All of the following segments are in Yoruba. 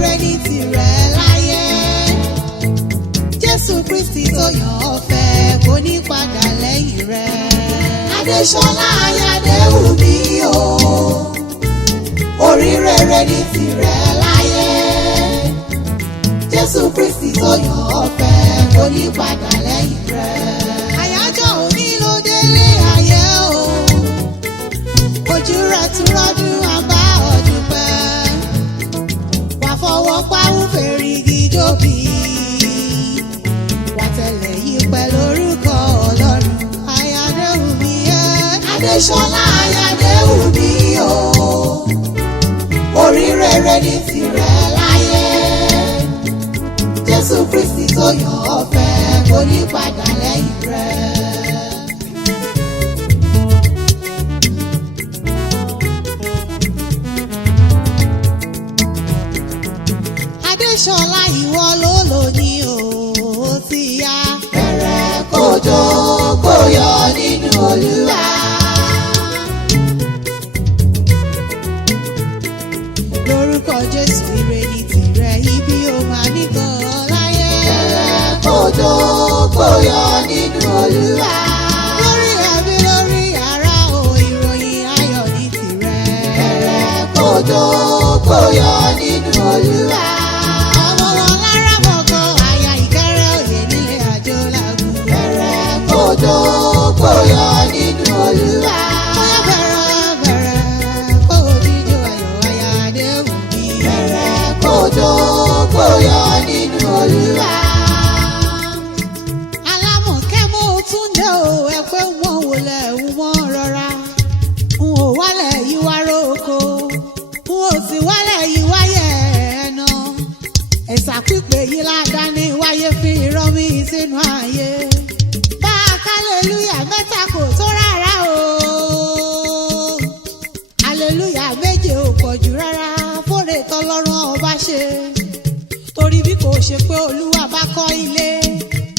rere ní tirẹ̀ láyé. Jésù Kristi tó yàn ọ́ fẹ́ kò ní padà lẹ́yìn rẹ̀. Adéṣọlá Ayádéwùmí o, orí rere ní tirẹ̀ láyé. Jésù Kristi tó yàn ọ́ fẹ́ kò ní padà lẹ́yìn rẹ̀. Àyájọ́ òní ló délé ayé o, ojú rẹ̀ tún rọ́dún àbá ọdún pẹ́. Wà fọwọ́ pawú fèrègì jóbi, wà tẹ̀lé yìí pẹ́ lórúkọ Ọlọ́run. Ayádéwùmí ẹ́, Adéṣọlá Ayádéwùmí o, orí rere ní tirẹ̀ láyé. Jésù Kristi tó yàn ọ́ fẹ́ kò ní padà lẹ́yìn rẹ̀. Adéṣọlá ìwọ ló lò ní o ti yá. Bẹ̀rẹ̀ kójó kó yọ nínú Olúwa. Lórúkọ Jésù ire ní tirẹ̀ ibi ó máa nìkan láyé. Bẹ̀rẹ̀ kójó kó yọ nínú Olúwa. Lórí ẹbí lórí ará o, ìròyìn ayọ̀ ní tirẹ̀. Bẹ̀rẹ̀ kójó kó yọ nínú Olúwa. Ọmọ wọn lára mọ̀kọ́ àyà ìkẹrẹ òye nílé àjò làgùn. Bẹ̀rẹ̀ kójó kó yọ nínú Olúwa. Kójó kó yọ nínú Olúwa. Alámọ̀kẹ́ mo tún dé o, ẹ pé wọ́n wọlé wọ́n rọra. N ò wálẹ̀ yìí wá róko, n ò sì wálẹ̀ yìí wáyé ẹ̀nà. Ẹ̀sà pípé yìí ládàáni wáyé fi rán mi sínú ayé. Bá a kálẹ̀lúyà mẹ́ta kò tó rárá o. Hallelúyà méje ò pọ̀ jù rárá fóre tọ́lọ́run ọba ṣe. Torí bí kò ṣe pé Olúwa bá kọ́ ilé,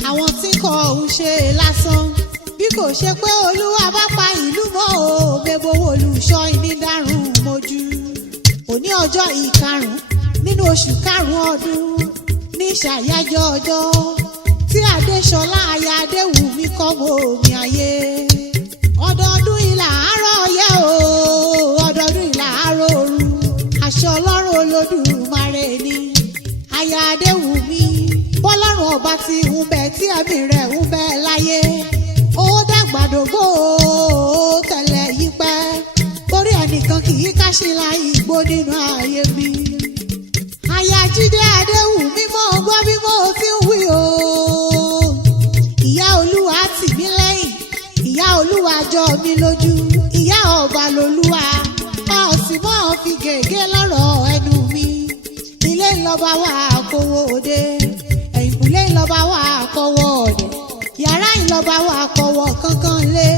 àwọn tí kò ń ṣe lásán. Bí kò ṣe pé Olúwa bá pa ìlú mọ́ o, gbogbo olùṣọ́ iní dárùn mojú. Òní ọjọ́ ìkarùn nínú oṣù karùn ọdún ní ṣàyájọ́ ọjọ́ tí Adéṣọlá Ayádéwùmí kọ́ mọ́ omi ayé. Ọdọọdún ìlà àárọ̀ yẹ o, ọdọọdún ìlà àárọ̀ òru. Àṣẹ Ọlọ́run Olódùmarè ni Ayádéwùmí. Bọ́lọ́run ọba ti ń bẹ tí ẹ̀mí rẹ̀ ń bẹ láyé. Ó dàgbàdògbò tẹ̀lẹ̀ yí pẹ́. Torí ẹnìkan kì í káṣílá ìgbó nínú ayé mi. Aya Jídé Adéwùmí mọ̀ gbọ́ bí mo ti ń wí o. Ìyá Olúwa tì mí lẹ́yìn, ìyá Olúwa jọ mí lójú. Ìyá ọba lolúwa, ọ̀sìn mọ́ fi gègé lọ́rọ̀ ẹnu mi. Ilé ńlọba wà kówó òde, ẹ̀yìnkùlé ńlọba wà kọ́wọ́ ọ̀dẹ̀. Yàrá ìlọba wà kọ́wọ́ kankan lé.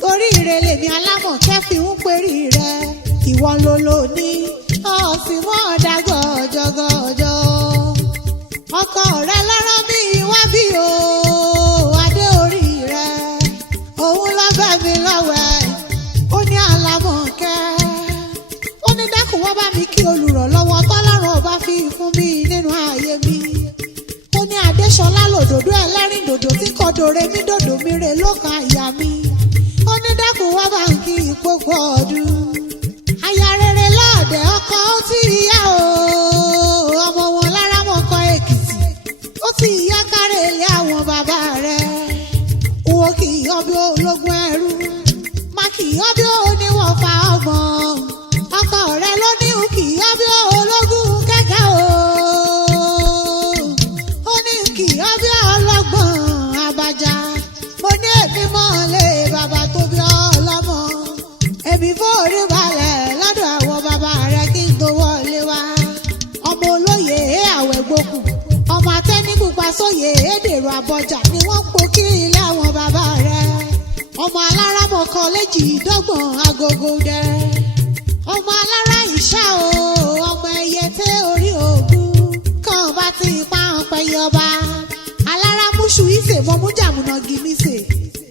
Torí ire lèmi Alámọ̀kẹ́ fi ń perí rẹ. Ìwọ ló lò ní ọ̀sìn mọ́ dàgọ̀jọ̀gọ̀jọ̀. Ọkọ rẹ lọ́rọ̀ mi wá bí o, adé orí rẹ. Òun ló bẹ̀ mí lọ́wẹ̀, ó ní Alámọ̀kẹ́. Ó ní dákun wá bá mi kí olùrànlọ́wọ́ tọ́lọ́run ọba fi fún mi nínú ayé mi. Ó ní Adéṣọlá lòdòdó ẹlẹ́rìn dòdò tí kò dòre mí dòdò mi rè lókàn àyà mi. Ó ní dákun wá bá ń kí ìpópó ọdún. Aya rere lọ́ọ̀dẹ̀ ọkọ ó ti yá o, ọmọ wọn lára mọ̀kọ́ Èkìtì. Ó ti yá kárẹ̀ ilé àwọn bàbá rẹ̀. Wo kì í yọ bí ológun ẹrú, má kì í yọ bí oníwọ̀fà ọgbọ̀n. Ọkọ rẹ̀ ló ní kì í yọ bí ológun kẹ̀kẹ́ o. Ó ní kì í yọ bí ọlọ́gbọ̀n àbàjá. Mo ní èmi mọ̀ lé bàbá tó bí ọlọ́mọ. Èmi forí balẹ̀ lọ́dọ̀ àwọn bàbá rẹ̀ kí n tó wọlé wá. Ọmọ olóyè àwẹ̀ gbókùn, ọmọ atẹ́nípupa sóyè èdèrò àbọ̀jà ni wọ́n po kí ilé àwọn bàbá rẹ̀. Ọmọ alára mọ̀kọ́ léjì dọ́gbọ̀n agogo dẹ. Ọmọ alára ìṣá o, ọmọ ẹyẹ tẹ́ orí ògún. Kàn bá ti pa ọ̀pẹ̀yẹ ọba. Alára múṣù ìṣe mọ́mú jàmùnà gímíṣe.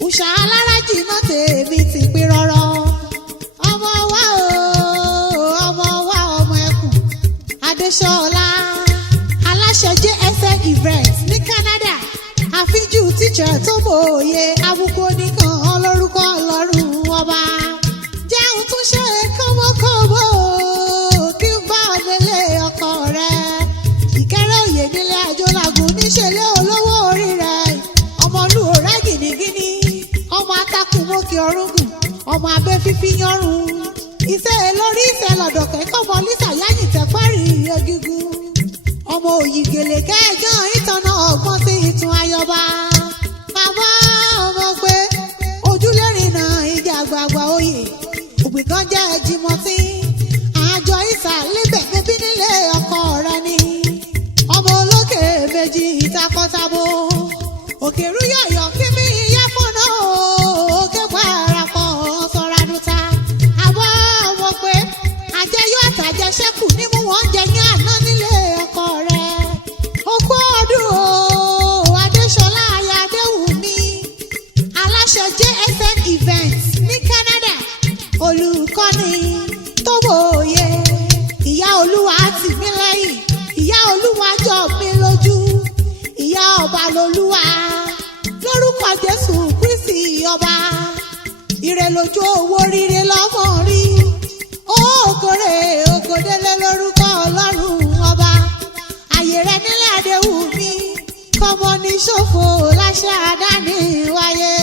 Òṣà alára jìnnà tèmi ti pín rọ́rọ́. Ọmọ wa o, ọmọ wa ọmọ ẹkùn. Adéṣọlá aláṣẹ JSN events ní Canada àfíjú tíjà tó mòye àbùkù oníkan lórúkọ Ọlọ́run ọba jẹun tún ṣe kọ́mọkọ́mọ kí n bá ọdẹlé ọkọ rẹ ìkẹrẹ òye nílé àjọlágùn níṣẹlẹ olówó orí rẹ ọmọlú ọrẹ gìnìgìnì ọmọ atakùnmọkì ọrùngùn ọmọ abẹ fífi yọrùn iṣẹ́ lórí iṣẹ́ lọ́dọ̀kẹ́ kọ́mọ lisa yáyìn tẹ́pẹ́rì egungun ọmọ òyìngèlè kẹjọ ìtànà ọgbọ́n sí ìtún ayọba màmá ọmọ pé ojúlẹ́rìn náà ìjà àgbààgbà oyè ògbìn kan jẹ́ jimọtí àjọ ìsàlẹ̀bẹ̀ níbí nílé ọkọ rẹ ni ọmọ olókè méjì ìtakọ́tabo òkèrú yọ̀yọ̀ kí mi yá fọ́nà òkè parapọ̀ sọ̀ràdùtà àbọ̀ ọmọ pé àjẹyọ̀ àtàjẹsẹ́kù nímú wọn jẹ ní àná nílé ọkọ rẹ okú ọdún o Adéṣọlá aya Adéwùmí aláṣẹ JSN events ní Canada olùkọ́ni tó mòye ìyá olúwa tì mí lẹ́yìn ìyá olúwa jọ mí lójú ìyá ọba lolúwa lórúkọ Jésù Kristi ọba ire lójú owó rire lọ́mọ rí òkòrè òkòdélé lórúkọ Ọlọ́run ọba àyè rẹ nílẹ̀ Adéwùmí kọ́mọ ní ṣòfò láṣẹ àdáni wáyé.